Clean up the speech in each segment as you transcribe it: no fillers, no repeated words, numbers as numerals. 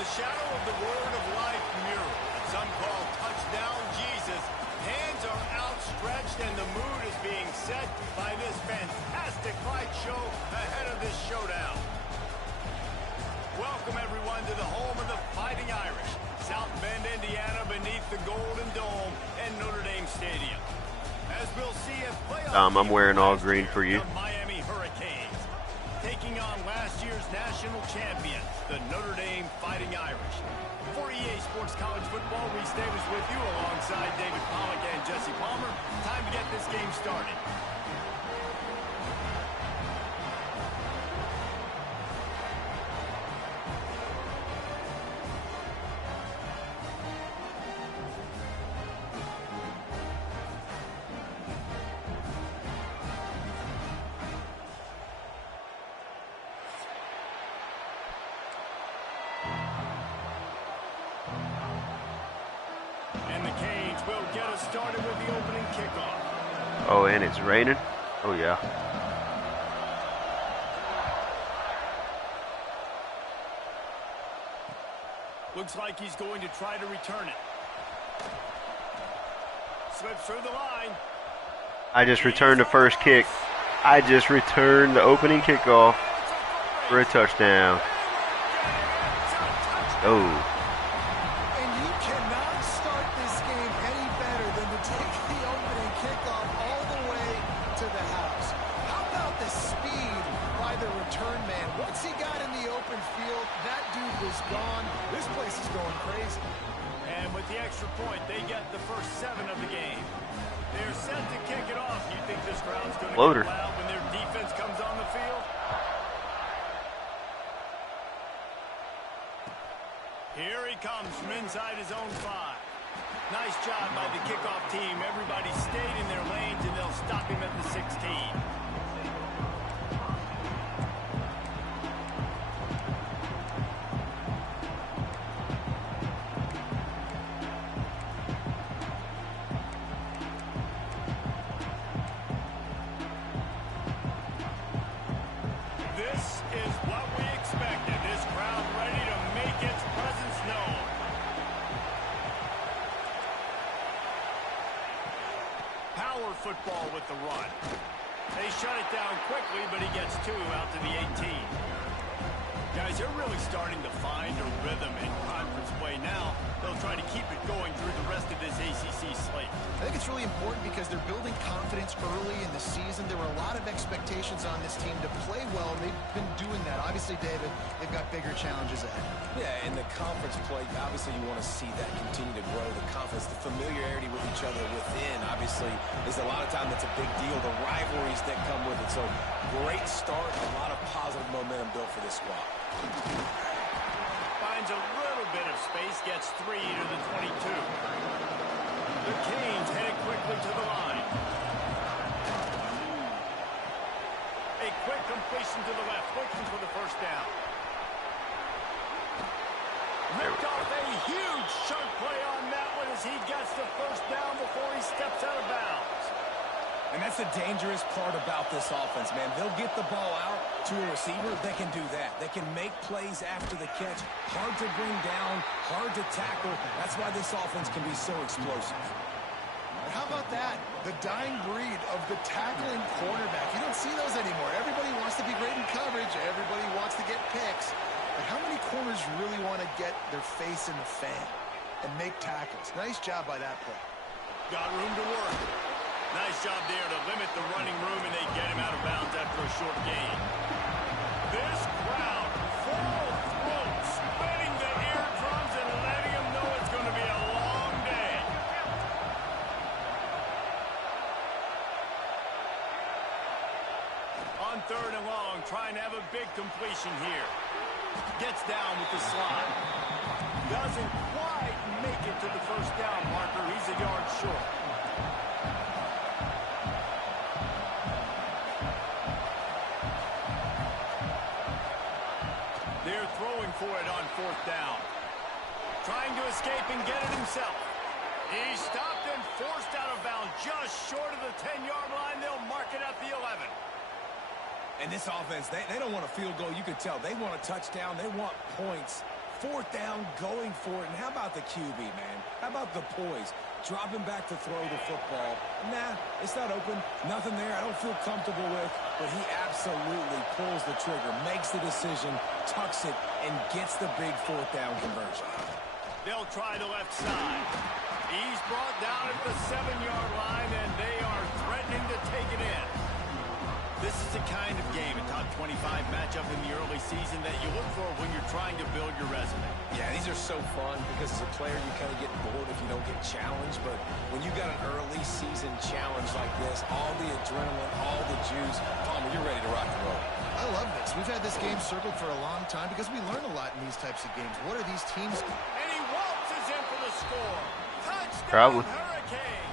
the shadow of the Word of Life mural that some call Touchdown Jesus, hands are outstretched and the mood is being set by this fantastic fight show ahead of this showdown. Welcome everyone to the home of the Fighting Irish, South Bend, Indiana, beneath the Golden Dome and Notre Dame Stadium. As we'll see as playoff I'm wearing all green for you. The Miami Hurricanes taking on last year's national champions, the Notre Dame Fighting Irish. For EA Sports College Football, Reese Davis with you alongside David Pollack and Jesse Palmer. Time to get this game started. And the Canes will get us started with the opening kickoff. Oh, and it's raining? Oh, yeah. Looks like he's going to try to return it. Slips through the line. I just returned the first kick. I just returned the opening kickoff for a touchdown. Oh. Gone. This place is going crazy. And with the extra point, they get the first 7 of the game. They're set to kick it off. You think this crowd's going to get loud when their defense comes on the field? Here he comes from inside his own 5. Nice job by the kickoff team. Everybody stayed in their lanes, and they'll stop him at the 16. Football with the run. They shut it down quickly, but he gets 2 out to the 18. Guys, they're really starting to find a rhythm in conference play now. They'll try to keep it going through the rest of this ACC slate. I think it's really important because they're building confidence early in the season. There were a lot of expectations on this team to play well. They've been doing that. Obviously, David, they've got bigger challenges ahead. Yeah, in the conference play, obviously you want to see that continue to grow. The confidence, the familiarity with each other within, obviously, is a lot of time that's a big deal. The rivalries that come with it. So, great start. A lot of positive momentum built for this squad. Finds a little bit of space, gets 3 to the 22. The Canes headed quickly to the line. A quick completion to the left, looking for the first down. Ripped off a huge chunk play on that one as he gets the first down before he steps out of bounds. And that's the dangerous part about this offense, man. They'll get the ball out to a receiver. They can do that. They can make plays after the catch. Hard to bring down, hard to tackle. That's why this offense can be so explosive. How about that? The dying breed of the tackling cornerback. You don't see those anymore. Everybody wants to be great in coverage. Everybody wants to get picks. But how many corners really want to get their face in the fan and make tackles? Nice job by that play. Got room to work. Nice job there to limit the running room, and they get him out of bounds after a short gain. This crowd, full throat, spinning the eardrums and letting them know it's going to be a long day. On 3rd and long, trying to have a big completion here. Gets down with the slide. Doesn't quite make it to the first down marker. He's a yard short. They're throwing for it on 4th down. Trying to escape and get it himself. He stopped and forced out of bounds just short of the 10-yard line. They'll mark it at the 11. And this offense, they don't want a field goal. You could tell they want a touchdown. They want points 4th down, going for it. And how about the QB, man? How about the poise? Dropping back to throw the football. Nah, it's not open. Nothing there I don't feel comfortable with. But he absolutely pulls the trigger, makes the decision, tucks it, and gets the big 4th down conversion. They'll try the left side. He's brought down at the 7-yard line, and they are threatening to take it in. This is the kind of game, a top 25 matchup in the early season that you look for when you're trying to build your resume. Yeah, these are so fun because as a player, you kind of get bored if you don't get challenged. But when you got an early season challenge like this, all the adrenaline, all the juice, Palmer, you're ready to rock and roll. I love this. We've had this game circled for a long time because we learn a lot in these types of games. What are these teams? And he waltzes in for the score. Touchdown, Probably. Hurricane.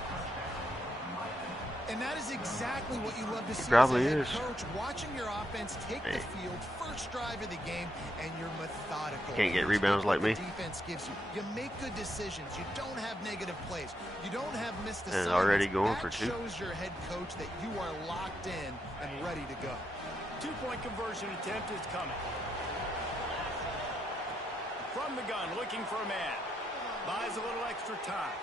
And that is exactly what you love to see Probably as a head is. coach, watching your offense take the field, first drive of the game, and you're methodical. Can't get rebounds like me. Defense gives you. You make good decisions. You don't have negative plays. You don't have missed And assignments. already going for two. That shows your head coach that you are locked in and ready to go. 2-point conversion attempt is coming. From the gun, looking for a man. Buys a little extra time.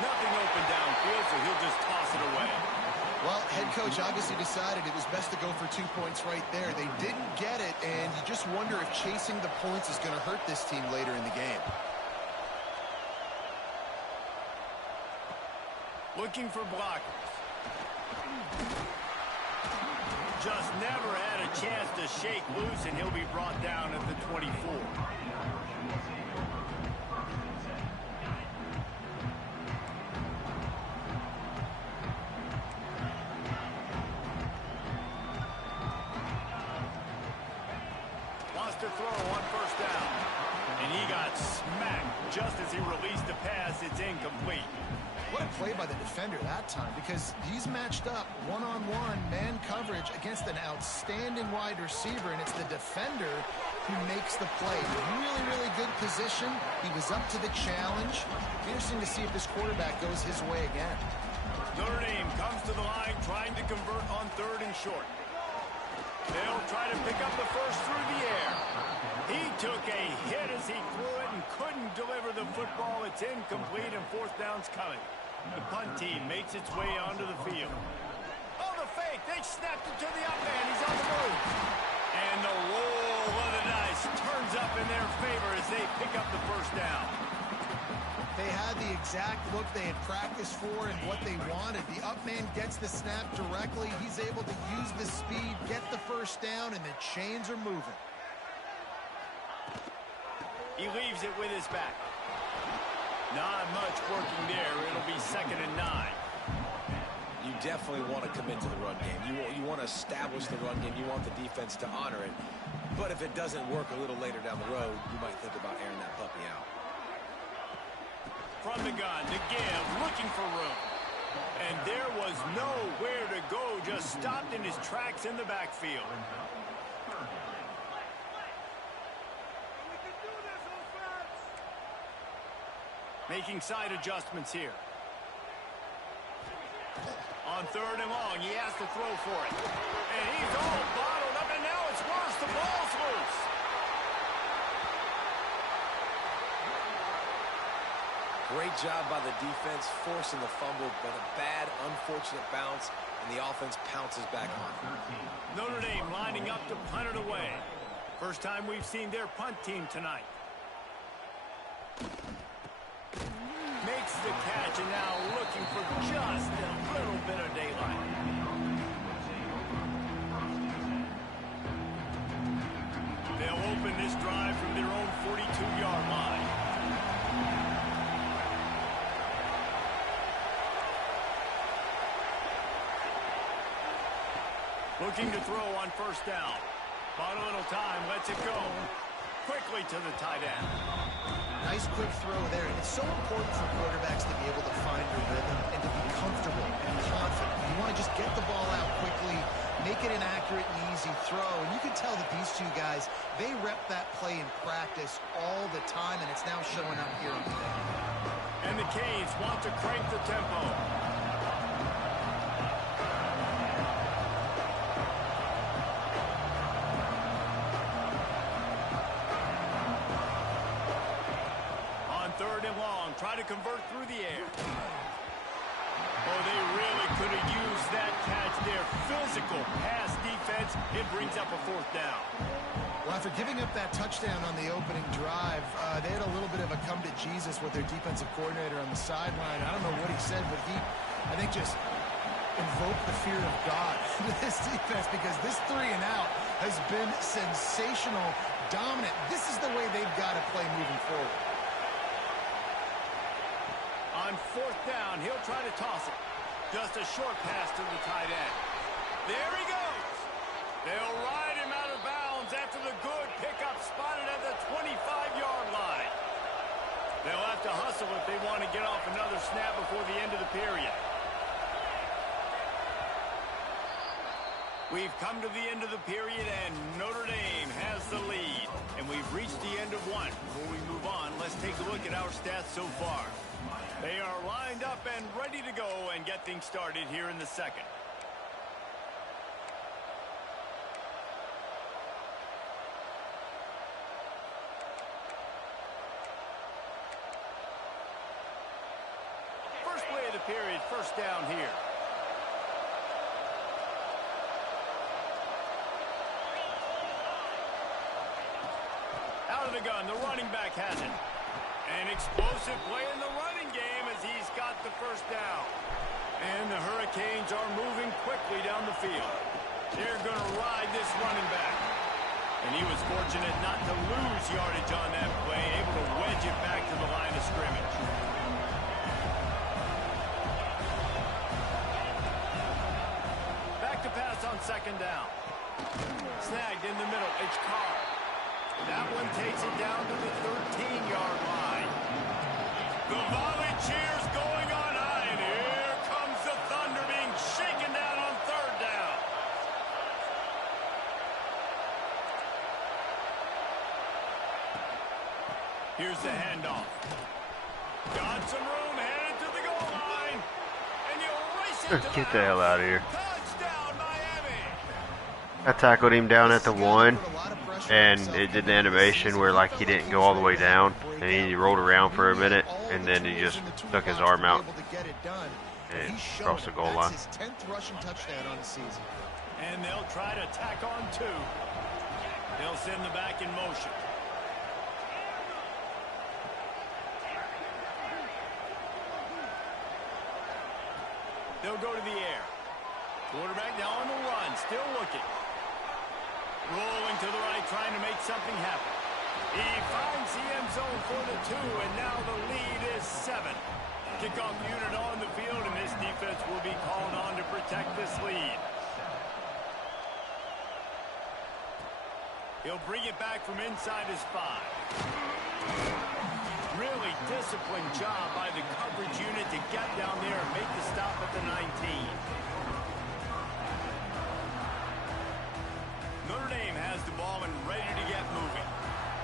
Nothing open downfield, so he'll just toss it away. Well, head coach obviously decided it was best to go for 2 points right there. They didn't get it, and you just wonder if chasing the points is going to hurt this team later in the game. Looking for blockers. Just never had a chance to shake loose, and he'll be brought down at the 24. To throw on 1st down. And he got smacked just as he released the pass. It's incomplete. What a play by the defender that time, because he's matched up one-on-one man coverage against an outstanding wide receiver, and it's the defender who makes the play. Really, really good position. He was up to the challenge. Interesting to see if this quarterback goes his way again. Notre Dame comes to the line trying to convert on 3rd and short. They'll try to pick up the first through the air. He took a hit as he threw it and couldn't deliver the football. It's incomplete, and 4th down's coming. The punt team makes its way onto the field. Oh, the fake. They snapped it to the up man. He's on the move. And the roll of the dice turns up in their favor as they pick up the 1st down. They had the exact look they had practiced for and what they wanted. The up man gets the snap directly. He's able to use the speed, get the 1st down, and the chains are moving. He leaves it with his back. Not much working there. It'll be 2nd and 9. You definitely want to commit to the run game. You want to establish the run game. You want the defense to honor it. But if it doesn't work a little later down the road, you might think about airing that puppy out. From the gun, to give, looking for room. And there was nowhere to go, just stopped in his tracks in the backfield. Making side adjustments here. On 3rd and long, he has to throw for it. And he's all bottled up, and now it's worse. The ball's loose. Great job by the defense, forcing the fumble, but a bad, unfortunate bounce, and the offense pounces back on. Notre Dame lining up to punt it away. First time we've seen their punt team tonight. Makes the catch, and now looking for just a little bit of daylight. They'll open this drive from their own 42-yard line. Looking to throw on 1st down. Bought a little time, lets it go. Quickly to the tight end. Nice quick throw there. And it's so important for quarterbacks to be able to find their rhythm and to be comfortable and confident. You want to just get the ball out quickly, make it an accurate and easy throw. And you can tell that these two guys, they rep that play in practice all the time, and it's now showing up here on the field. And the Canes want to crank the tempo. try to convert through the air. Oh, they really could have used that catch there. Physical pass defense. It brings up a 4th down. Well, after giving up that touchdown on the opening drive, they had a little bit of a come to Jesus with their defensive coordinator on the sideline. I don't know what he said, but he, I think, just invoked the fear of God to this defense, because this 3 and out has been sensational, dominant. This is the way they've got to play moving forward. On 4th down, he'll try to toss it. Just a short pass to the tight end. There he goes. They'll ride him out of bounds after the good pickup spotted at the 25-yard line. They'll have to hustle if they want to get off another snap before the end of the period. We've come to the end of the period, and Notre Dame has the lead. And we've reached the end of one. Before we move on, let's take a look at our stats so far. They are lined up and ready to go and get things started here in the second. First play of the period, 1st down here. Out of the gun, the running back has it. An explosive play in the running game as he's got the 1st down. And the Hurricanes are moving quickly down the field. They're going to ride this running back. And he was fortunate not to lose yardage on that play, able to wedge it back to the line of scrimmage. Back to pass on 2nd down. Snagged in the middle. It's Carr. That one takes it down to the 13-yard line. The volley cheers going on high, and here comes the Thunder being shaken down on 3rd down. Here's the handoff. Got some room, headed to the goal line. And you'll race it to Get the hell out of here. Touchdown, Miami. I tackled him down at the 1, and it did the animation where like he didn't go all the way down, and he rolled around for a minute, and then he just stuck his arm out and crossed the goal line. His 10th rushing touchdown on the season. And they'll try to tack on 2. They'll send the back in motion. They'll go to the air. Quarterback now on the run, still looking. Rolling to the right, trying to make something happen. He finds the end zone for the 2, and now the lead is 7. Kickoff unit on the field, and this defense will be called on to protect this lead. He'll bring it back from inside his 5. Really disciplined job by the coverage unit to get down there and make the stop at the 19. Notre Dame has the ball and ready to get moving.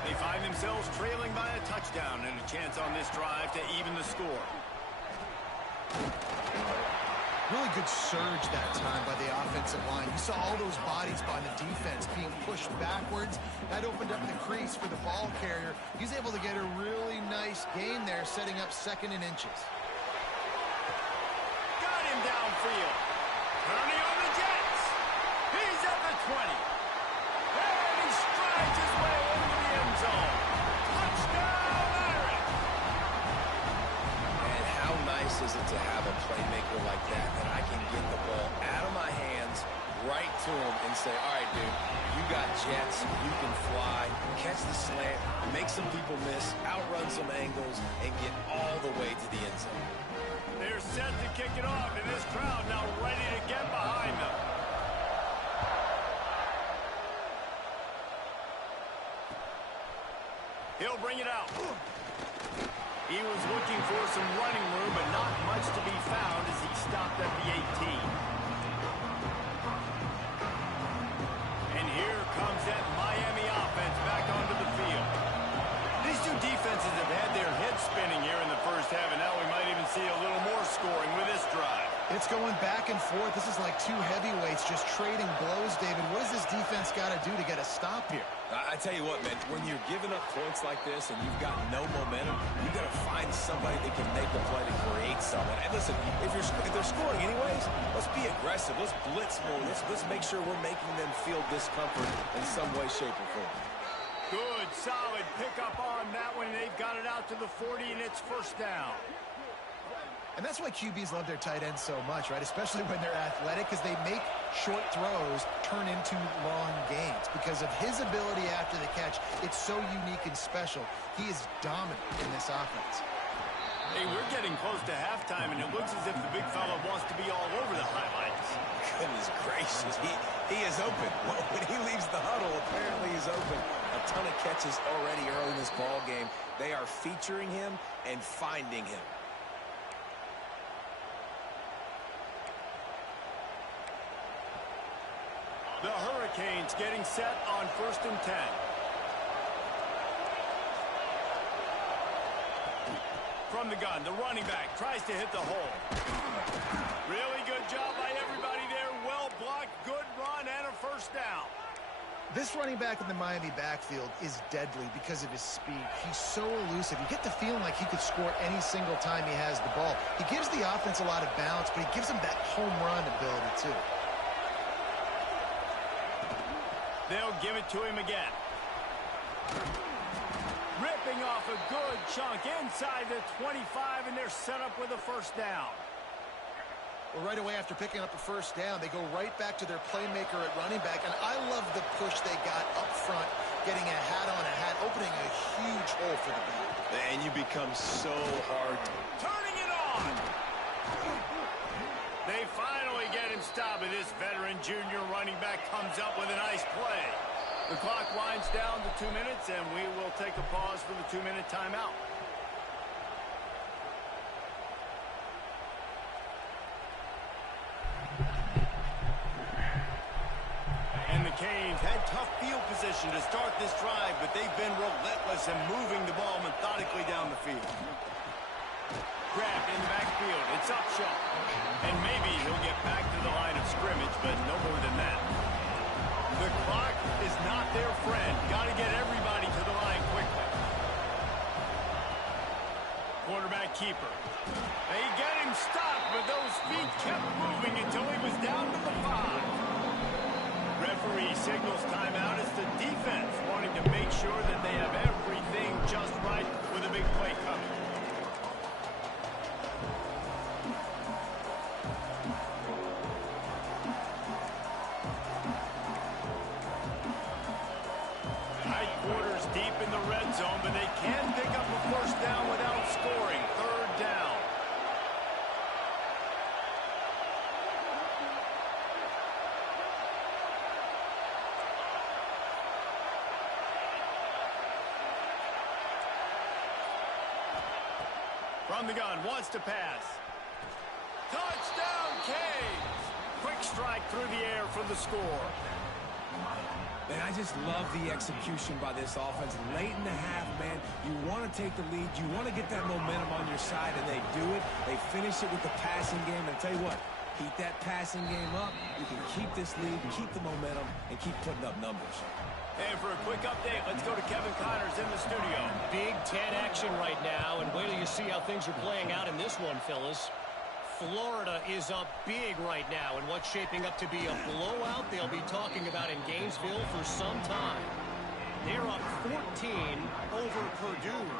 They find themselves trailing by a touchdown and a chance on this drive to even the score. Really good surge that time by the offensive line. You saw all those bodies by the defense being pushed backwards. That opened up the crease for the ball carrier. He's able to get a really nice gain there, setting up 2nd and inches. Got him downfield. Turning on the Jets. He's at the 20. And he strides his way into the end zone. Touchdown, Irish. And how nice is it to have a playmaker like that I can get the ball out of my hands, right to him, and say, all right, dude, you got jets, you can fly, catch the slant, make some people miss, outrun some angles, and get all the way to the end zone. They're set to kick it off, and this crowd now ready to get behind them. He'll bring it out. He was looking for some running room, but not much to be found as he stopped at the 18. And here comes that Miami offense back onto the field. These two defenses have had their heads spinning here in the first half, and now we might even see a little more scoring with this drive. It's going back and forth. This is like two heavyweights just trading blows, David. What has this defense got to do to get a stop here. I tell you what, man, when you're giving up points like this and you've got no momentum, you've got to find somebody that can make the play to create something. And listen, if they're scoring anyways, let's be aggressive. Let's blitz more. Let's make sure we're making them feel discomfort in some way, shape, or form. Good, solid pickup on that one. They've got it out to the 40, and it's first down. And that's why QBs love their tight ends so much, right? Especially when they're athletic, because they make short throws turn into long gains. Because of his ability after the catch, it's so unique and special. He is dominant in this offense. Hey, we're getting close to halftime, and it looks as if the big fella wants to be all over the highlights. Goodness gracious, he is open. Well, when he leaves the huddle, apparently he's open. A ton of catches already early in this ball game. They are featuring him and finding him. The Hurricanes getting set on 1st and 10. From the gun, the running back tries to hit the hole. Really good job by everybody there. Well blocked, good run, and a first down. This running back in the Miami backfield is deadly because of his speed. He's so elusive. You get the feeling like he could score any single time he has the ball. He gives the offense a lot of balance, but he gives them that home run ability too. They'll give it to him again. Ripping off a good chunk inside the 25, and they're set up with a first down. Well, right away after picking up a first down, they go right back to their playmaker at running back, and I love the push they got up front, getting a hat on a hat, opening a huge hole for the back. And you become so hard. Turning it on! They finally get him stopped, and this veteran junior running back comes up with a nice play. The clock winds down to 2 minutes, and we will take a pause for the 2-minute timeout. And the Canes had tough field position to start this drive, but they've been relentless in moving the ball methodically down the field. Grabbed in the backfield. It's Upshaw. And maybe he'll get back to the line of scrimmage, but no more than that. The clock is not their friend. Got to get everybody to the line quickly. Quarterback keeper. They get him stopped, but those feet kept moving until he was down to the 5. Referee signals timeout as the defense wanting to make sure that they have everything just right with a big play coming. Deep in the red zone, but they can pick up a first down without scoring. 3rd down. From the gun, wants to pass. Touchdown, Canes! Quick strike through the air for the score. Man, I just love the execution by this offense. Late in the half, man, you want to take the lead. You want to get that momentum on your side, and they do it. They finish it with the passing game. And I tell you what, keep that passing game up. You can keep this lead, keep the momentum, and keep putting up numbers. And for a quick update, let's go to Kevin Connors in the studio. Big Ten action right now, and wait till you see how things are playing out in this one, fellas. Florida is up big right now in what's shaping up to be a blowout they'll be talking about in Gainesville for some time. They're up 14 over Purdue.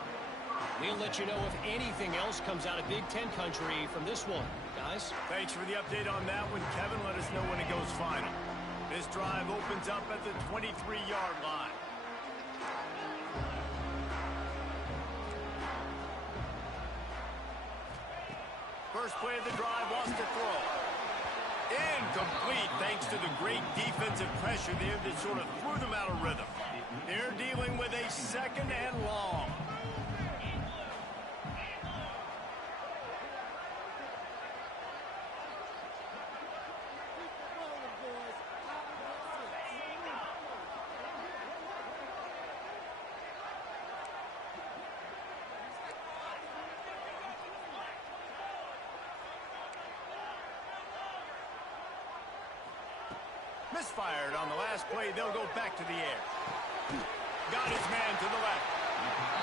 We'll let you know if anything else comes out of Big Ten country from this one, guys. Thanks for the update on that one, Kevin. Let us know when it goes final. This drive opens up at the 23-yard line. First play of the drive, wants to throw. Incomplete thanks to the great defensive pressure there that sort of threw them out of rhythm. They're dealing with a 2nd and long. Misfired on the last play. They'll go back to the air. Got his man to the left.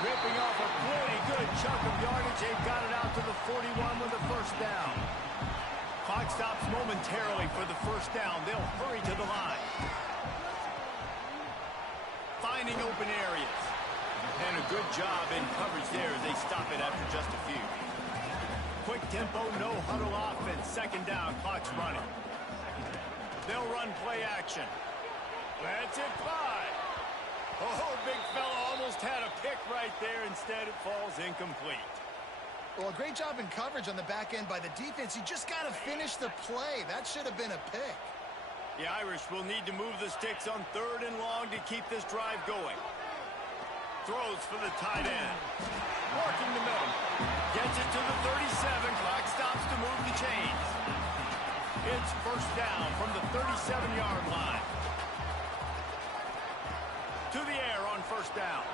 Ripping off a pretty good chunk of yardage. They've got it out to the 41 with a first down. Clock stops momentarily for the first down. They'll hurry to the line. Finding open areas. And a good job in coverage there as they stop it after just a few. Quick tempo, no huddle offense. Second down, clock's running. They'll run play action. Let's it fly. Oh, big fella almost had a pick right there. Instead, it falls incomplete. Well, a great job in coverage on the back end by the defense. You just got to finish the play. That should have been a pick. The Irish will need to move the sticks on 3rd and long to keep this drive going. Throws for the tight end. Working the middle. Gets it to the 37. Clock stops to move the chains. It's first down from the 37-yard line. To the air on first down.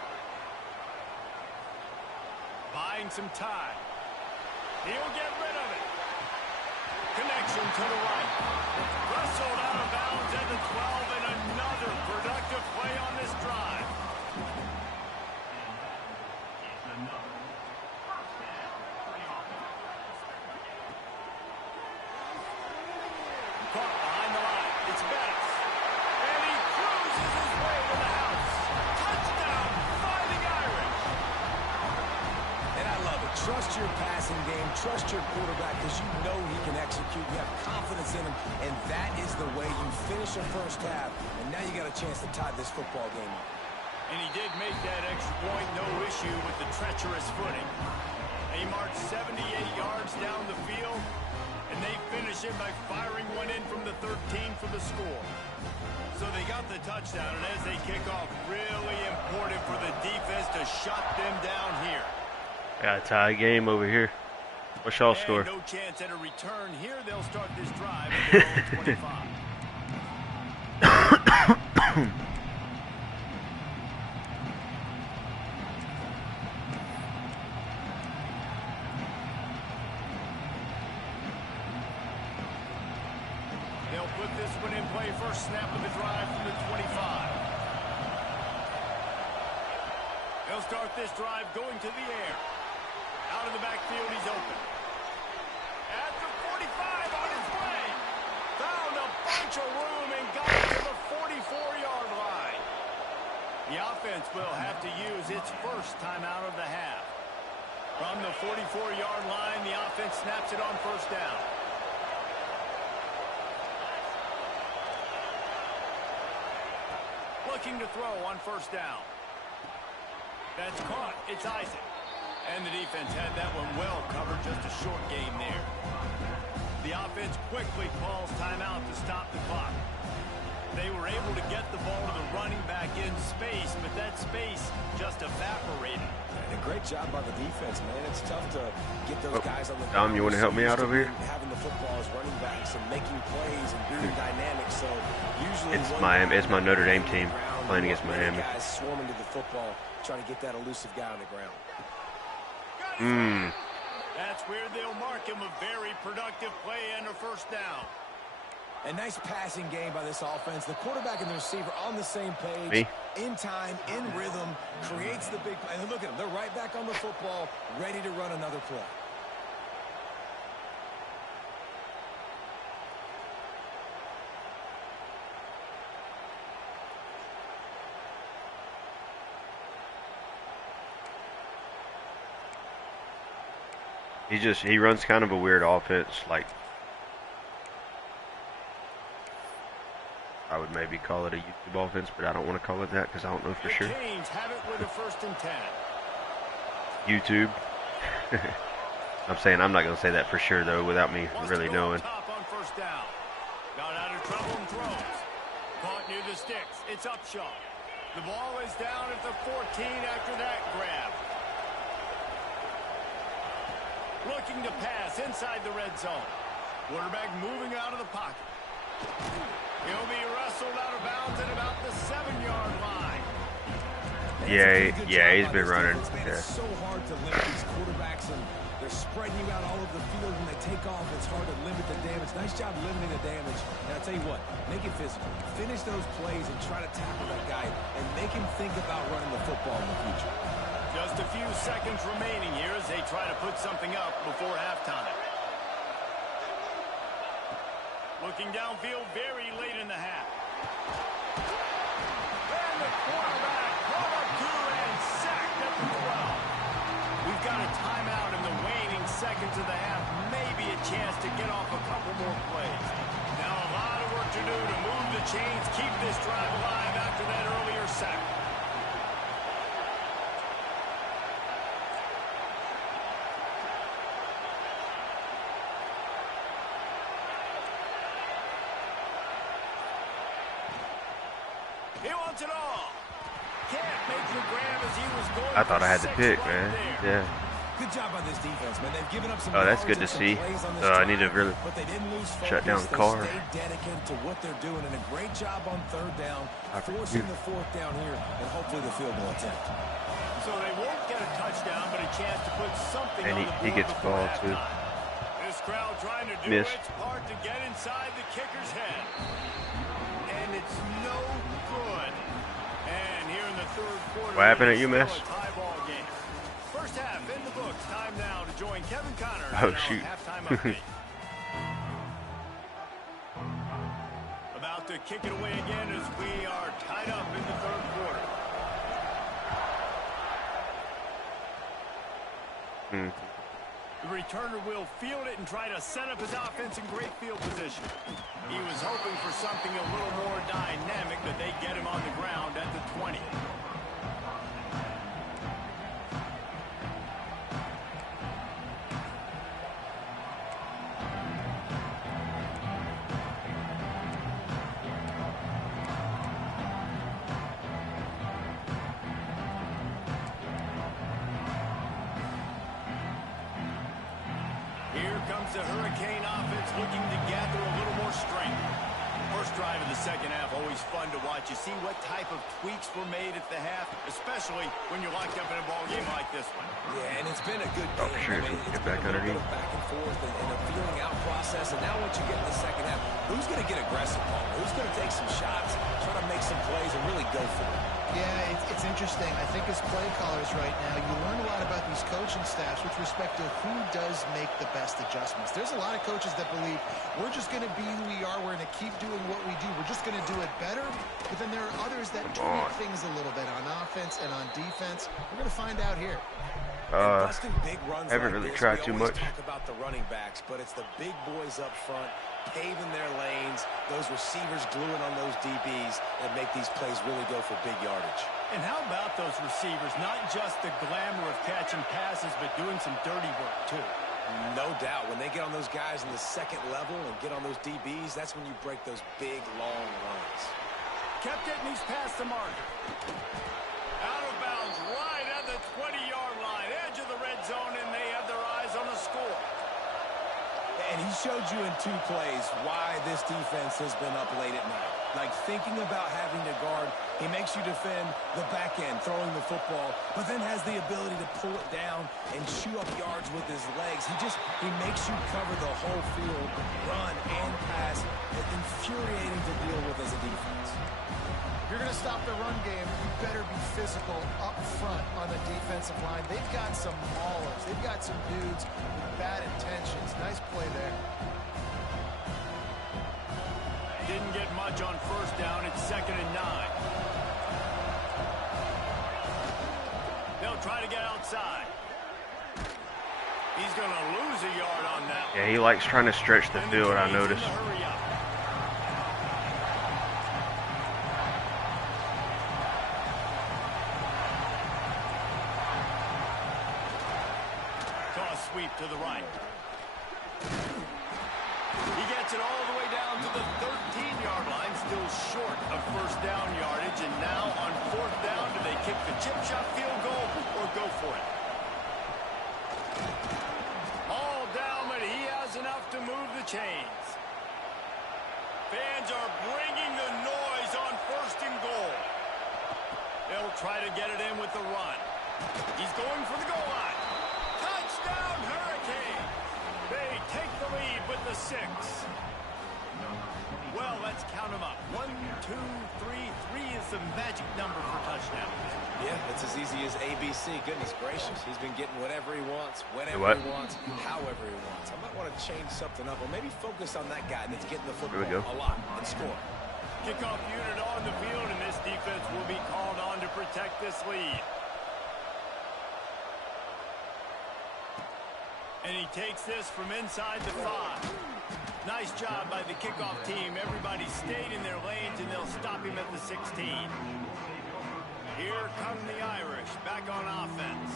Buying some time. He'll get rid of it. Connection to the right. Wrestled out of bounds at the 12, and another productive play on this drive. Caught behind the line. It's Bettis. And he cruises his way to the house. Touchdown, Fighting Irish. And I love it. Trust your passing game. Trust your quarterback because you know he can execute. You have confidence in him, and that is the way you finish a first half. And now you got a chance to tie this football game up. And he did make that extra point, no issue with the treacherous footing. He marched 78 yards down the field, and they finish it by firing one in from the 13 for the score. So they got the touchdown, and as they kick off, really important for the defense to shut them down here. Got a tie game over here. What's y'all score? No chance at a return here. They'll start this drive at their own 25. They'll put this one in play. First snap of the drive from the 25. They'll start this drive going to the air. Out of the backfield, he's open. At the 45 on his way. Found a bunch of room and got it to the 44-yard line. The offense will have to use its first timeout of the half. From the 44-yard line, the offense snaps it on first down. Looking to throw on first down. That's caught. It's Isaac. And the defense had that one well covered, just a short game there. The offense quickly calls timeout to stop the clock. They were able to get the ball to the running back in space, but that space just evaporated. And a great job by the defense, man. It's tough to get those guys on the Dom, you want to help me out over here? Having the football as running backs and making plays and being dynamic. So usually It's Miami. It's my Notre Dame team playing against Miami. Guys swarming to the football, trying to get that elusive guy on the ground. That's where they'll mark him. A very productive play and a first down. A nice passing game by this offense. The quarterback and the receiver on the same page. Me? In time, in rhythm, creates the big play. And look at them. They're right back on the football, ready to run another play. He runs kind of a weird offense, like I would maybe call it a YouTube offense, but I don't want to call it that because I don't know for sure. Canes have it with a first and 10. YouTube. I'm saying I'm not going to say that for sure though, without me really knowing. Top on first down. Got out of trouble and throws. Caught near the sticks. It's Upshaw. The ball is down at the 14 after that grab. Looking to pass inside the red zone. Quarterback moving out of the pocket. He'll be wrestled out of bounds at about the 7-yard line. Yeah, he's been running. It's so hard to limit these quarterbacks and They're spreading you out all over the field. When they take off, it's hard to limit the damage. Nice job limiting the damage. And I'll tell you what, make it physical. Finish those plays and try to tackle that guy and make him think about running the football in the future. Just a few seconds remaining here as they try to put something up before halftime. Looking downfield very late in the half. And the quarterback brought up two and sacked at the 12. We've got a timeout in the waning seconds of the half. Maybe a chance to get off a couple more plays. Now a lot of work to do to move the chains, keep this drive alive after that earlier sack. He wants it all. Can't make the grab as he was going. I thought I had the pick, man. Yeah. Good job by this defense, man. They've given up some. Oh, that's good to see. I need to really shut down the car. They stayed dedicated to what they're doing, and a great job on third down, forcing the fourth down here, and hopefully the field goal attempt. So they won't get a touchdown, but a chance to put something And on the board. he gets the ball too. This crowd trying to do its part to get inside the kicker's head. And it's no good. And here in the third quarter, What happened at UMass? First half in the books. Time now to join Kevin Connor. Oh, shoot. Halftime update. About to kick it away again as we are tied up in the third quarter. The returner will field it and try to set up his offense in great field position. He was hoping for something a little more dynamic, but they get him on the ground at the 20. The Hurricane offense looking to gather a little more strength. First drive of the second half, always fun to watch. You see what type of tweaks were made at the half, especially when you're locked up in a ball game like this one. Yeah, and it's been a good game. Oh, sure. Get back underneath. Back and forth and a feeling out process. And now once you get in the second half, who's going to get aggressive, Paul? Who's going to take some shots, try to make some plays, and really go for it? Yeah, it's interesting. I think as play callers right now, you learn a lot about these coaching staffs with respect to who does make the best adjustments. There's a lot of coaches that believe we're just going to be who we are. We're going to keep doing what we do. We're just going to do it better. But then there are others that tweak things a little bit on offense and on defense. We're going to find out here. Big runs haven't really tried too much. Talk about the running backs, but it's the big boys up front paving their lanes, those receivers gluing on those DBs that make these plays really go for big yardage. And how about those receivers? Not just the glamour of catching passes, but doing some dirty work too. No doubt. When they get on those guys in the second level and get on those DBs, that's when you break those big, long runs. Kept it, and he's past the mark. Out of bounds, right at the 20-yard line, edge of the red zone, and they have their eyes on the score. And he showed you in two plays why this defense has been up late at night. Like thinking about having to guard, he makes you defend the back end, throwing the football, but then has the ability to pull it down and chew up yards with his legs. He makes you cover the whole field, run and pass. It's infuriating to deal with as a defense. If you're going to stop the run game, you better be physical up front on the defensive line. They've got some maulers. They've got some dudes with bad intentions. Nice play there. Didn't get much on first down. It's 2nd and 9. They'll try to get outside. He's going to lose a yard on that. Yeah, he likes trying to stretch the field, I noticed. Sweep to the right. He gets it all the way down to the 13-yard line, still short of first down yardage. And now on 4th down, do they kick the chip shot field goal or go for it? All down, but he has enough to move the chains. Fans are bringing the noise on 1st and goal. They'll try to get it in with the run. He's going for the goal line. Touchdown, Hurricane! Okay, they take the lead with the 6. Well, let's count them up. 1, 2, 3. 3 is the magic number for touchdowns. Yeah, it's as easy as ABC. Goodness gracious. He's been getting whatever he wants, whenever he wants, however he wants. I might want to change something up or maybe focus on that guy that's getting the football a lot and score. Kickoff unit on the field, and this defense will be called on to protect this lead. And he takes this from inside the 5. Nice job by the kickoff team. Everybody stayed in their lanes, and they'll stop him at the 16. Here come the Irish, back on offense.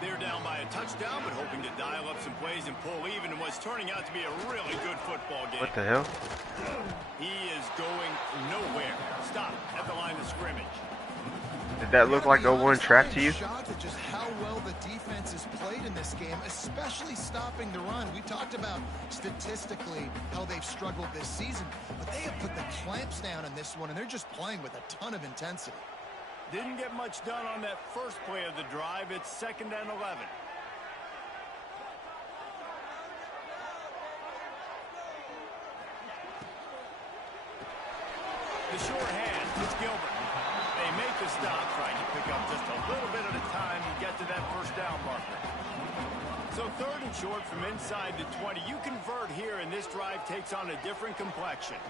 They're down by a touchdown, but hoping to dial up some plays and pull even in what's turning out to be a really good football game. What the hell? He is going nowhere. Stop at the line of scrimmage. Did that look like O1 track to you? Shocked at just how well the defense has played in this game, especially stopping the run. We talked about statistically how they've struggled this season, but they have put the clamps down in this one, and they're just playing with a ton of intensity. Didn't get much done on that first play of the drive. It's 2nd and 11. The short hand, it's Gilbert. They make the stop, trying to pick up just a little bit at a time to get to that first down marker. So 3rd and short from inside the 20. You convert here, and this drive takes on a different complexion.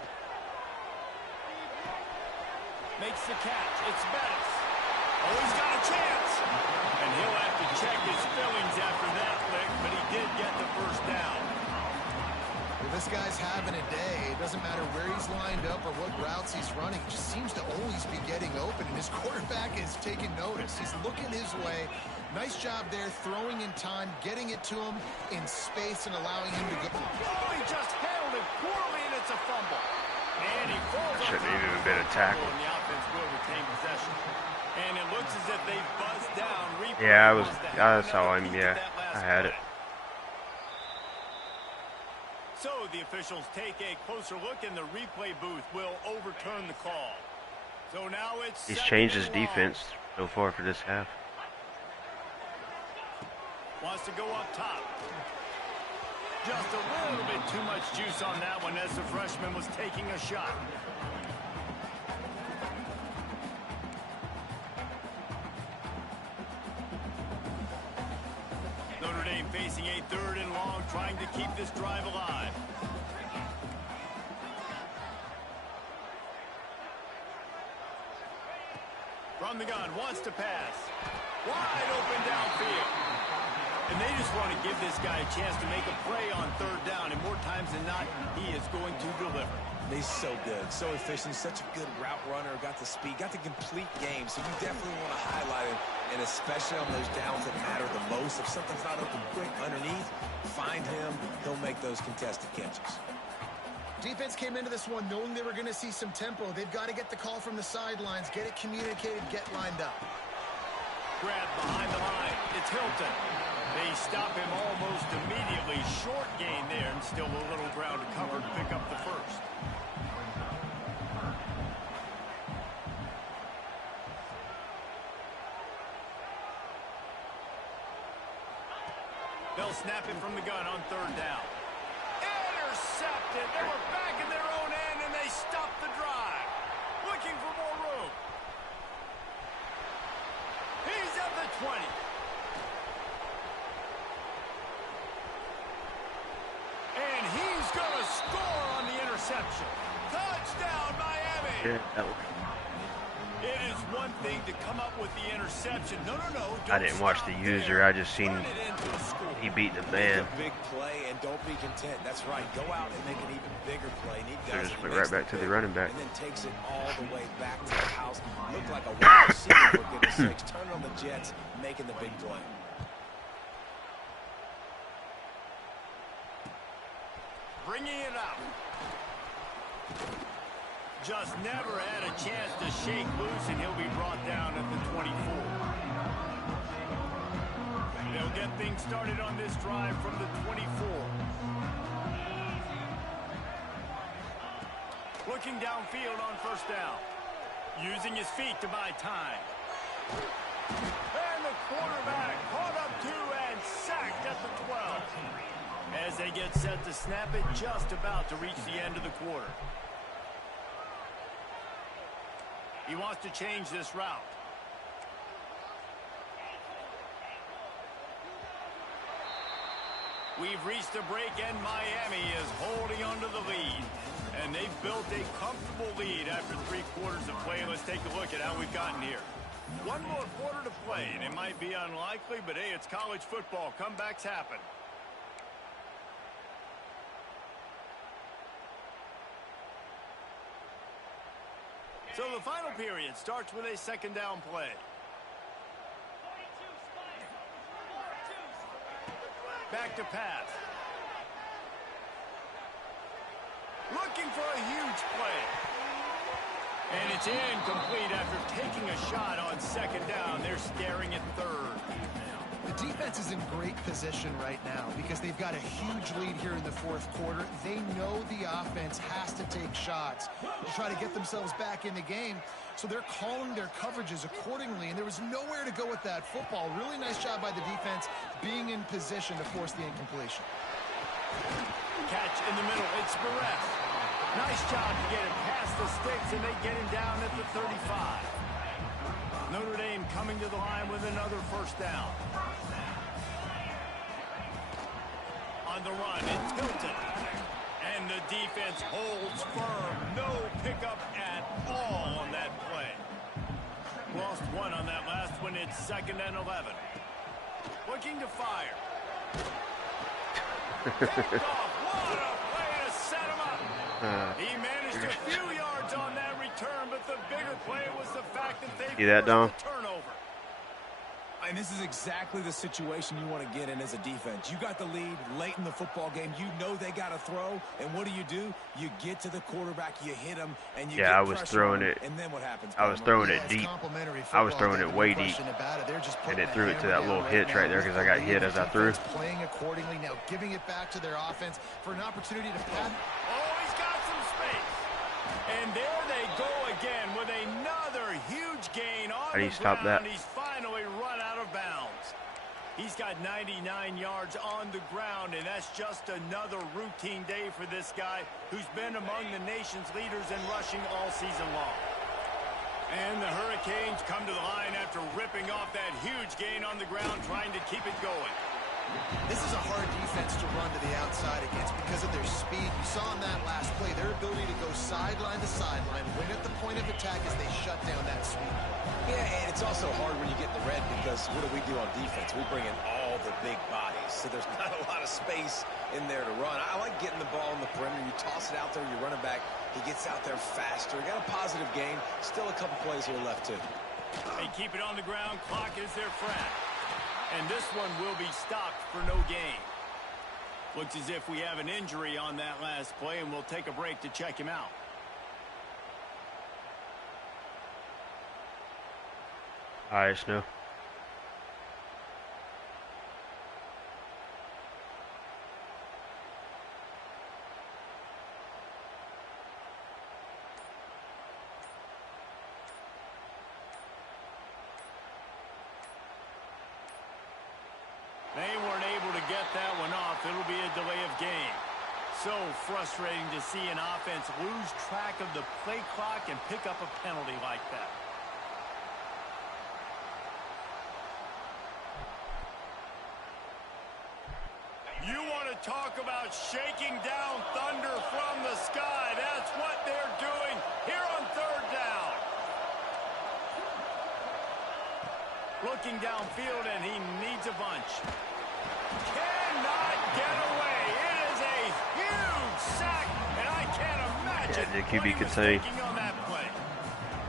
Makes the catch. It's Bettis. Oh, he's got a chance. And he'll have to check his fillings after that lick, but he did get the first down. Well, this guy's having a day. It doesn't matter where he's lined up or what routes he's running. He just seems to always be getting open, and his quarterback is taking notice. He's looking his way. Nice job there, throwing in time, getting it to him in space and allowing him to go. Oh, he just handled it poorly, and it's a fumble. And he falls on Shouldn't top even of have been a tackle. And the offense will retain possession. And it looks as if they buzzed down. Yeah, I saw him. Yeah, I had it. So the officials take a closer look, and the replay booth will overturn the call. So now it's He's changed his defense so far for this half. Wants to go up top. Just a little bit too much juice on that one as the freshman was taking a shot. Notre Dame facing a 3rd and long, trying to keep this drive alive. From the gun, wants to pass. Wide open downfield. And they just want to give this guy a chance to make a play on 3rd down, and more times than not, he is going to deliver. He's so good, so efficient, such a good route runner, got the speed, got the complete game, so you definitely want to highlight him, and especially on those downs that matter the most. If something's not open quick underneath, find him, he'll make those contested catches. Defense came into this one knowing they were going to see some tempo. They've got to get the call from the sidelines, get it communicated, get lined up. Grab behind the line, it's Hilton. They stop him almost immediately. Short gain there, and still a little ground to cover to pick up the first. They'll snap it from the gun on 3rd down. Intercepted. They were back in their own end, and they stopped the drive. Looking for more room. He's at the 20. And he's going to score on the interception. Touchdown, Miami. Yeah, that was... It is one thing to come up with the interception. No. I didn't watch the user. I just seen he beat the man. Big play, and don't be content. That's right. Go out and make an even bigger play. Need So guys just that went makes right back to the running back. And then takes it all the way back to the house. Looked like a wide receiver, for goodness sakes. Turn on the Jets, making the big play. Bringing it out. Just never had a chance to shake loose, and he'll be brought down at the 24. They'll get things started on this drive from the 24. Looking downfield on 1st down. Using his feet to buy time. And the quarterback caught up to and sacked at the 12. As they get set to snap it, just about to reach the end of the quarter. He wants to change this route. We've reached a break, and Miami is holding onto the lead. And they've built a comfortable lead after 3 quarters of play. Let's take a look at how we've gotten here. One more quarter to play, and it might be unlikely, but hey, it's college football. Comebacks happen. So the final period starts with a second down play. Back to pass. Looking for a huge play. And it's incomplete after taking a shot on second down. They're staring at third. The defense is in great position right now because they've got a huge lead here in the fourth quarter. They know the offense has to take shots to try to get themselves back in the game. So they're calling their coverages accordingly, and there was nowhere to go with that football. Really nice job by the defense being in position to force the incompletion. Catch in the middle. It's Perez. Nice job to get it past the sticks, and they get him down at the 35. Notre Dame coming to the line with another first down. On the run, it's Hilton. And the defense holds firm. No pickup at all on that play. Lost one on that last one. It's 2nd and 11. Looking to fire. Picked off. What a play to set him up. He managed a few yards on that return, but the bigger play was the fact that they See that, Dom? forced the turnover. And this is exactly the situation you want to get in as a defense. You got the lead late in the football game. You know they got to throw. And what do? You get to the quarterback, you hit him, and you get I was pressure throwing on him, it. And then what happens? I was throwing it It's deep. complimentary I was football, throwing it no way question deep. about it. They're just And putting it threw it to hammer that down little hitch now right there because I got hit as I threw. Defense playing accordingly now, giving it back to their offense for an opportunity to pass. Oh, he's got some space. And there they go again with another huge gain on How do the you stop that? ground. He's finally run out of bounds. He's got 99 yards on the ground, and that's just another routine day for this guy who's been among the nation's leaders in rushing all season long. And the Hurricanes come to the line after ripping off that huge gain on the ground, trying to keep it going. This is a hard defense to run to the outside against because of their speed. You saw in that last play their ability to go sideline to sideline, win at the point of attack as they shut down that sweep. Yeah, and it's also hard when you get in the red because what do on defense? We bring in all the big bodies, so there's not a lot of space in there to run. I like getting the ball in the perimeter. You toss it out there, you run it back. He gets out there faster. Got a positive game. Still a couple plays here left, too. They keep it on the ground. Clock is their friend. And this one will be stopped for no gain. Looks as if we have an injury on that last play, and we'll take a break to check him out. All right, Snow. They weren't able to get that one off. It'll be a delay of game. So frustrating to see an offense lose track of the play clock and pick up a penalty like that. You want to talk about shaking down thunder from the sky. That's what they're doing here on third down. Looking downfield, and he needs a bunch. Cannot get away. It is a huge sack, and I can't imagine Yeah, the QB what he could was say. thinking on that play.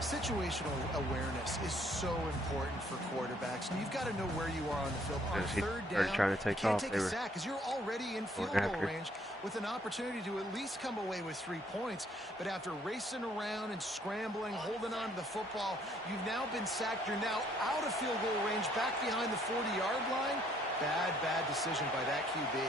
Situational awareness is so important for quarterbacks. And you've got to know where you are on the field. On As he third started down, trying to take you can't off, take they a were sack because you're already in field going goal after. range with an opportunity to at least come away with 3 points. But after racing around and scrambling, holding on to the football, you've now been sacked. You're now out of field goal range, back behind the 40-yard line. Bad decision by that QB.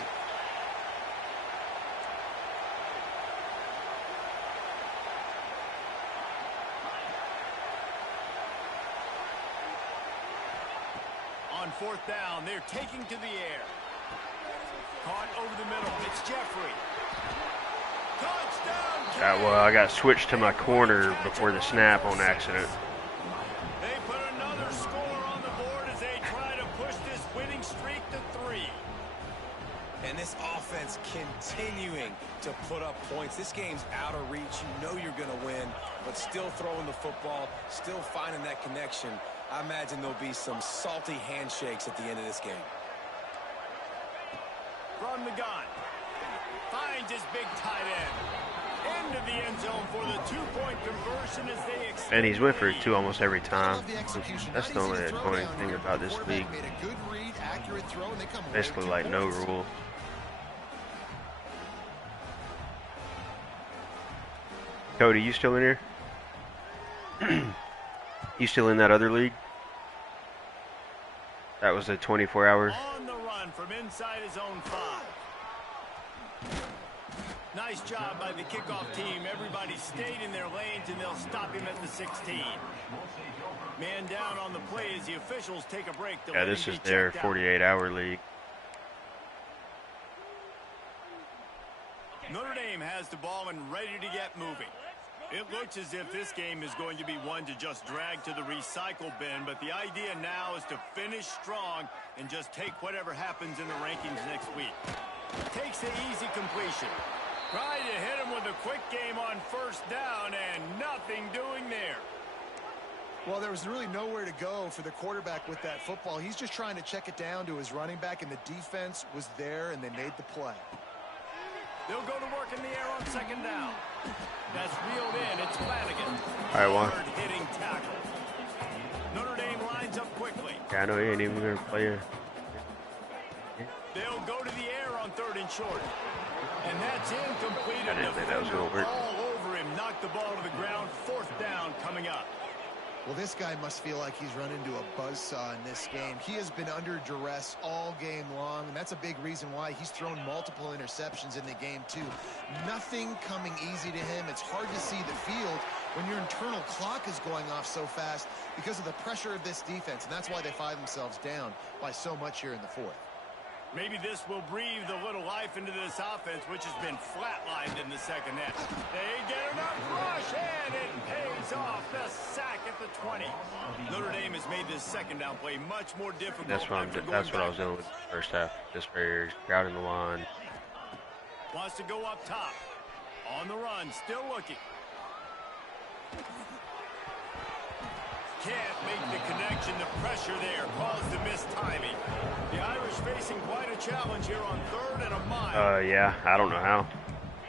on 4th down. They're taking to the air. Caught over the middle. It's Jeffrey. Touchdown. Well, I got switched to my corner before the snap on accident. They put another score on the board as they try to push this winning streak to 3. And this offense continuing to put up points. This game's out of reach. You know you're going to win, but still throwing the football, still finding that connection. I imagine there'll be some salty handshakes at the end of this game. From the gun. Finds his big tight end. Into the end zone for the 2-point conversion as they extend. And he's went for 2 almost every time. That's the only annoying thing about this league. Basically like no rule. Cody, you still in here? You still in that other league? That was a 24-hour. On the run from inside his own 5. Nice job by the kickoff team. Everybody stayed in their lanes, and they'll stop him at the 16. Man down on the play as the officials take a break. Yeah, this is their 48-hour league. Notre Dame has the ball and ready to get moving. It looks as if this game is going to be one to just drag to the recycle bin, but the idea now is to finish strong and just take whatever happens in the rankings next week. Takes the easy completion. Trying to hit him with a quick game on 1st down, and nothing doing there. Well, there was really nowhere to go for the quarterback with that football. He's just trying to check it down to his running back, and the defense was there, and they made the play. They'll go to work in the air on 2nd down. That's reeled in. It's Flanagan. All right, one. Hard-hitting tackle. Notre Dame lines up quickly. Yeah, I know he ain't even going to play it. They'll go to the air on 3rd and short. And that's incomplete. I didn't think that was going to work. All over him. Knocked the ball to the ground. 4th down coming up. Well, this guy must feel like he's run into a buzzsaw in this game. He has been under duress all game long, and that's a big reason why he's thrown multiple interceptions in the game, too. Nothing coming easy to him. It's hard to see the field when your internal clock is going off so fast because of the pressure of this defense, and that's why they find themselves down by so much here in the 4th. Maybe this will breathe a little life into this offense, which has been flatlined in the 2nd half. They get enough rush, and it pays off. The sack at the 20. Notre Dame has made this 2nd down play much more difficult. That's what I was doing with the 1st half. Just very crowding the line. Wants to go up top. On the run, still looking. Can't make the connection. The pressure there caused the missed timing. The Irish facing quite a challenge here on 3rd and a mile. Yeah, I don't know how.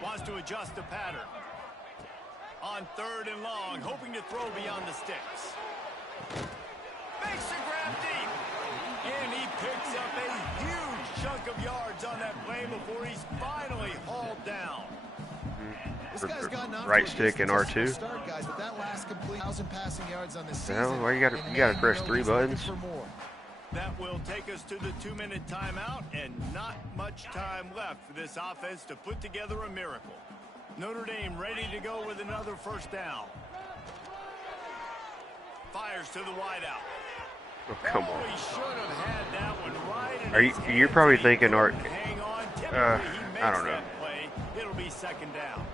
Wants to adjust the pattern. On 3rd and long, hoping to throw beyond the sticks. Makes the grab deep. And he picks up a huge chunk of yards on that play before he's finally hauled down. Right stick and R2. Start, guys, but that last complete 1,000 passing yards on the season. Well, why you gotta press 3 buttons? That will take us to the 2-minute timeout, and not much time left for this offense to put together a miracle. Notre Dame ready to go with another 1st down. Fires to the wideout. Oh, come on. He should have had that one right in Are you? his hands. You're probably thinking Art. Hang on. I I don't know. Play. It'll be 2nd down.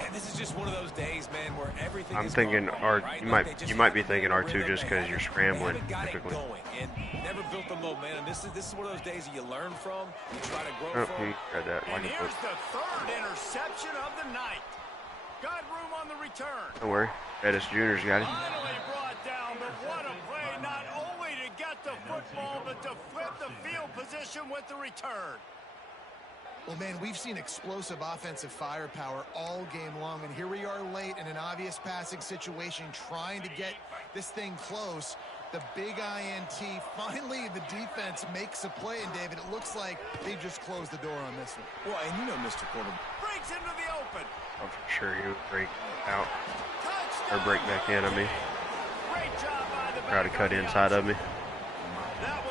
And this is just one of those days, man, where everything I'm is thinking going R. right? You Like might they just be haven't thinking figured R2 out just they because had. you're scrambling. They haven't got it Typically. going and never built the momentum. This is one of those days that you learn from, you try to grow Oh, from. he got that. And Like a here's the 3rd interception of the night. Got room on the return. Don't worry. Pettis Jr.'s got it. Finally brought down, but what a play, not only to get the football, but to flip the field position with the return. Well, man, we've seen explosive offensive firepower all game long, and here we are late in an obvious passing situation trying to get this thing close. The big INT. Finally, the defense makes a play, and David, it looks like they just closed the door on this one. Well, and you know, Mr. Quarterback Breaks into the open. I'm sure he would break out Touchdown. or break back in on me. Great job by the Try to back cut on the inside of outside. me.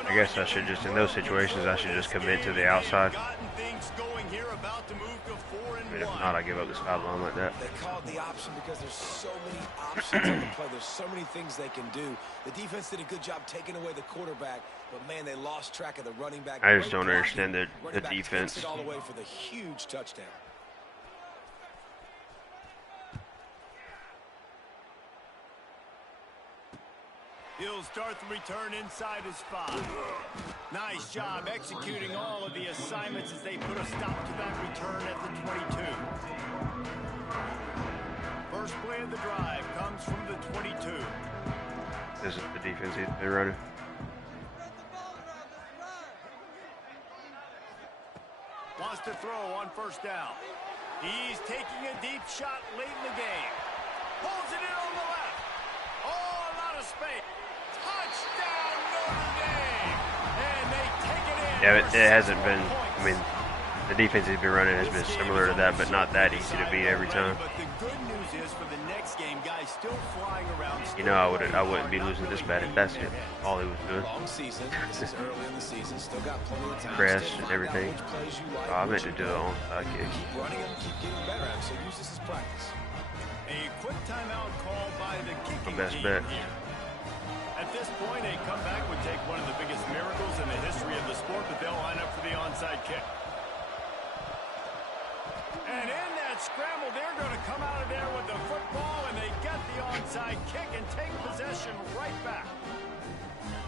I guess I should just, in those situations, I should just commit to the outside. Gotten things going here, about to move to 4 and mean, if not, I give up the sideline like that. They call it the option because there's so many options on the play. There's so many things they can do. The defense did a good job taking away the quarterback, but man, they lost track of the running back. I just don't understand the defense. Takes it all the way for the huge touchdown. He'll start the return inside his 5. Nice job executing all of the assignments as they put a stop to that return at the 22. First play of the drive comes from the 22. This is the defense he's been running. Wants to throw on first down. He's taking a deep shot late in the game. Pulls it in on the left. Oh, a lot of space. Touchdown, Notre Dame! And they take it in. Yeah, it hasn't been, I mean, the defense he's been running has been similar to that, but not that easy to beat every time. But the good news is for the next game, guys still flying around. You know, I wouldn't be losing this bad if that's it. All he was doing. Long season. This is early in the season. Still got plenty of time. Press and everything. Oh, I meant to do it on kick. Keep running them, keep getting better at it. So use this as practice. A quick timeout called by the kicking My best team bet. here. At this point, a comeback would take one of the biggest miracles in the history of the sport, but they'll line up for the onside kick. And in that scramble, they're going to come out of there with the football, and they get the onside kick and take possession right back.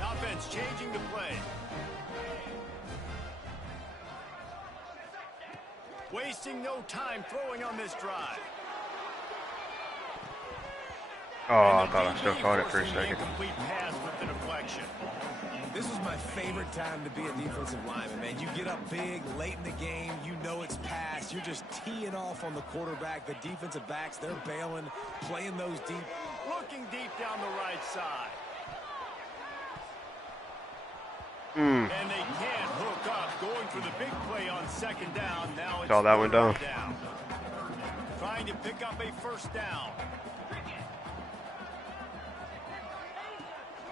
Offense changing the play. Wasting no time throwing on this drive. Oh, I thought I still caught it for a second. Complete pass with the deflection. This was my favorite time to be a defensive lineman, man. You get up big, late in the game, you know it's past. You're just teeing off on the quarterback. The defensive backs, they're bailing, playing those deep. Looking deep down the right side. And they can't hook up. Going for the big play on second down. Now it's Saw that one down. Trying to pick up a first down.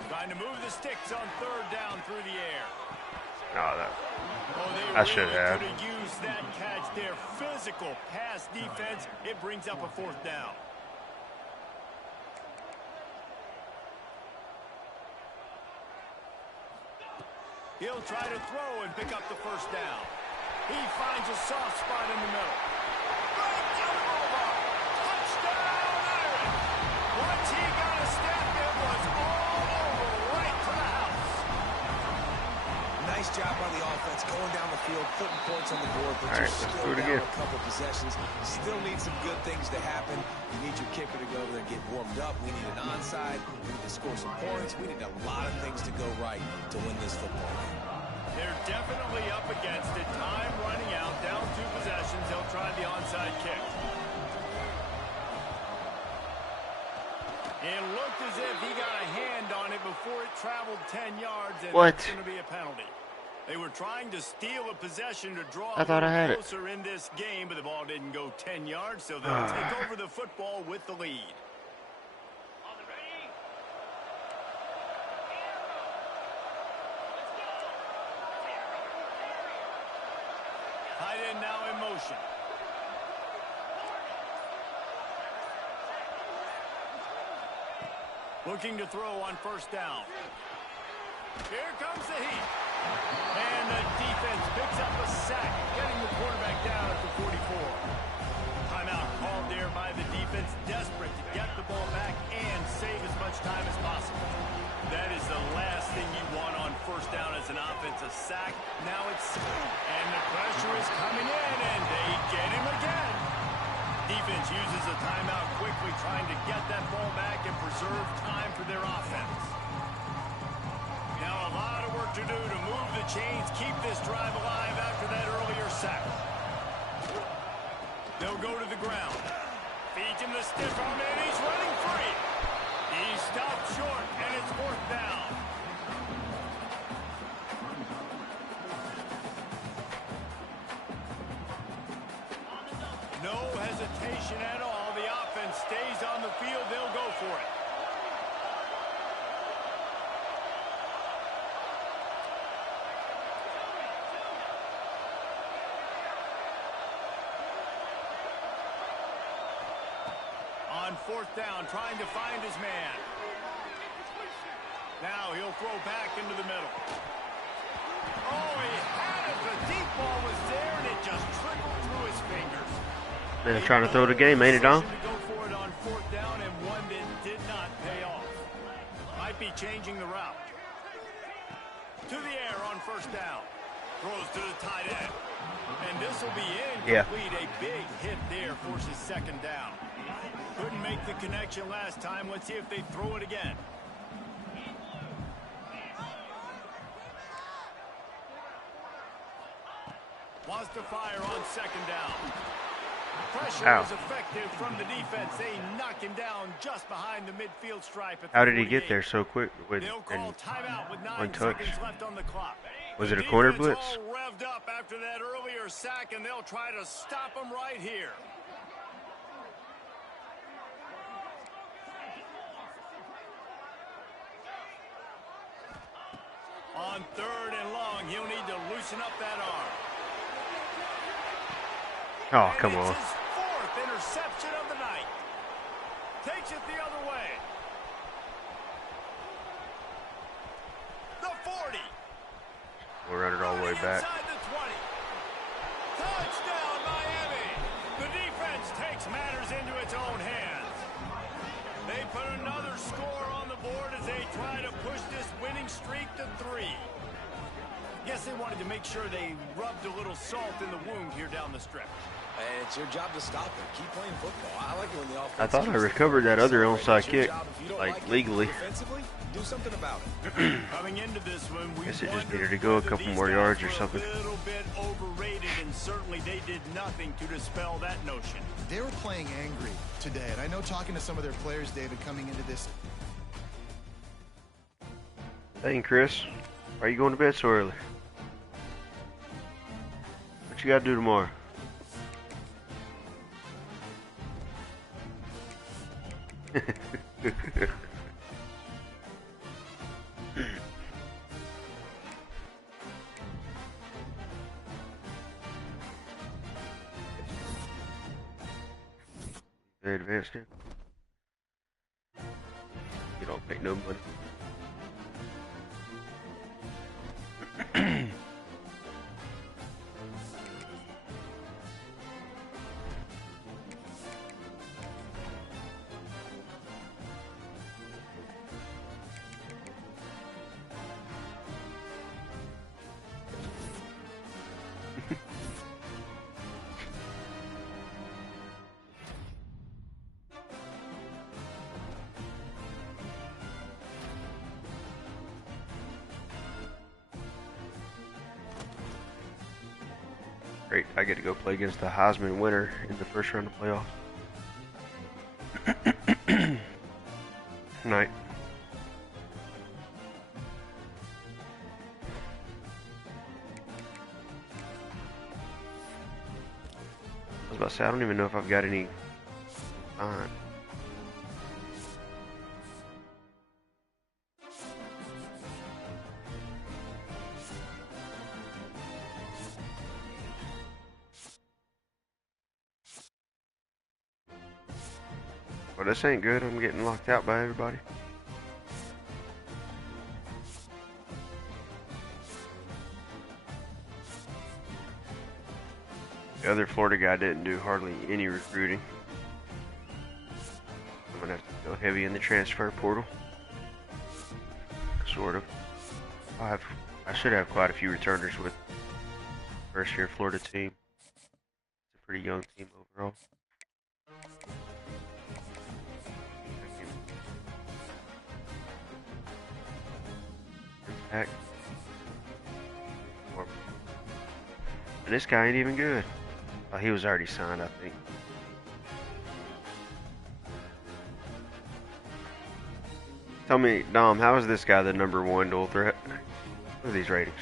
Trying to move the sticks on third down through the air. Oh, I should have. Could have used that catch there. Physical pass defense. It brings up a fourth down. He'll try to throw and pick up the first down. He finds a soft spot in the middle. Right down the boulevard. Touchdown, Iron. Once he got a step, it was all over, right to the house. Nice job by the offense, going down the field, putting points on the board, but All right, you're let's still do it down again. a couple possessions. Still need some good things to happen. You need your kicker to go over there and get warmed up. We need an onside. We need to score some points. We need a lot of things to go right to win this football game. They're definitely up against it. Time running out, down 2 possessions. They'll try the onside kick. It looked as if he got a hand on it before it traveled 10 yards, and it's going to be a penalty. They were trying to steal a possession to draw I thought I had it. closer in this game, but the ball didn't go 10 yards, so they'll take over the football with the lead. Tight end now in motion. Looking to throw on first down. Here comes the heat. And the defense picks up a sack, getting the quarterback down at the 44. Timeout called there by the defense, desperate to get the ball back and save as much time as possible. That is the last thing you want on first down as an offensive sack. Now it's, and the pressure is coming in, and they get him again. Defense uses a timeout quickly, trying to get that ball back and preserve time for their offense. Now a lot of work to do to move the chains, keep this drive alive after that earlier sack. They'll go to the ground. Feeds him the stiff arm, and he's running free. He stopped short, and it's fourth down. No hesitation at all. The offense stays on the field. They'll go for it. fourth down, trying to find his man. Now he'll throw back into the middle. Oh, he had it. The deep ball was there, and it just trickled through his fingers. Man, trying to throw the game, ain't it, Dom? To go for it on fourth down, and one that did not pay off. Might be changing the route. To the air on first down. Throws to the tight end. And this will be incomplete. A big hit there forces second down. Couldn't make the connection last time. Let's see if they throw it again. Wants to fire on second down. Pressure is effective from the defense. They knock him down just behind the midfield stripe. How did he get there so quick with one touch? Left on the clock. Was it a corner blitz? All revved up after that earlier sack, and they'll try to stop him right here. On third and long, he'll need to loosen up that arm. Oh, come on. It's his fourth interception of the night. Takes it the other way. The 40. We'll run it all the way back. Inside the 20. Touchdown, Miami. The defense takes matters into its own hands. They put another score on the board as they try to push this winning streak to 3. Guess they wanted to make sure they rubbed a little salt in the wound here down the stretch. And it's your job to stop them. Keep playing football. I like it when the offense. I thought I recovered that other onside kick, like legally. Defensively, do something about it. Coming into this one, we guess it just needed to go a couple more yards or something. A little bit overrated, and certainly they did nothing to dispel that notion. They were playing angry today, and I know talking to some of their players, David, coming into this. Hey, Chris, why are you going to bed so early? What you got to do tomorrow? Very advanced here. You don't make no money. Great, I get to go play against the Heisman winner in the first round of playoffs. Night. I was about to say, I don't even know if I've got any time. Well, this ain't good. I'm getting locked out by everybody. The other Florida guy didn't do hardly any recruiting. I'm gonna have to go heavy in the transfer portal. Sort of. I should have quite a few returners with first year Florida team. It's a pretty young team overall. Impact. And this guy ain't even good. Oh, he was already signed, I think. Tell me, Dom, how is this guy the #1 dual threat? Look at these ratings.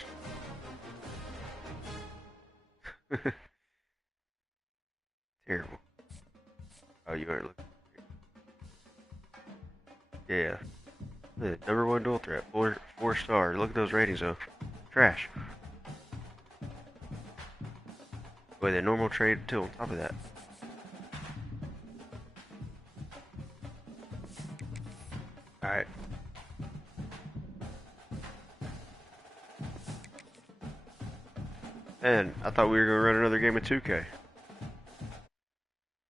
Terrible. Oh, you aren't looking. Yeah. The #1 dual threat. Four stars. Look at those ratings though. Trash. Boy, the normal trade too on top of that. And I thought we were going to run another game of 2K.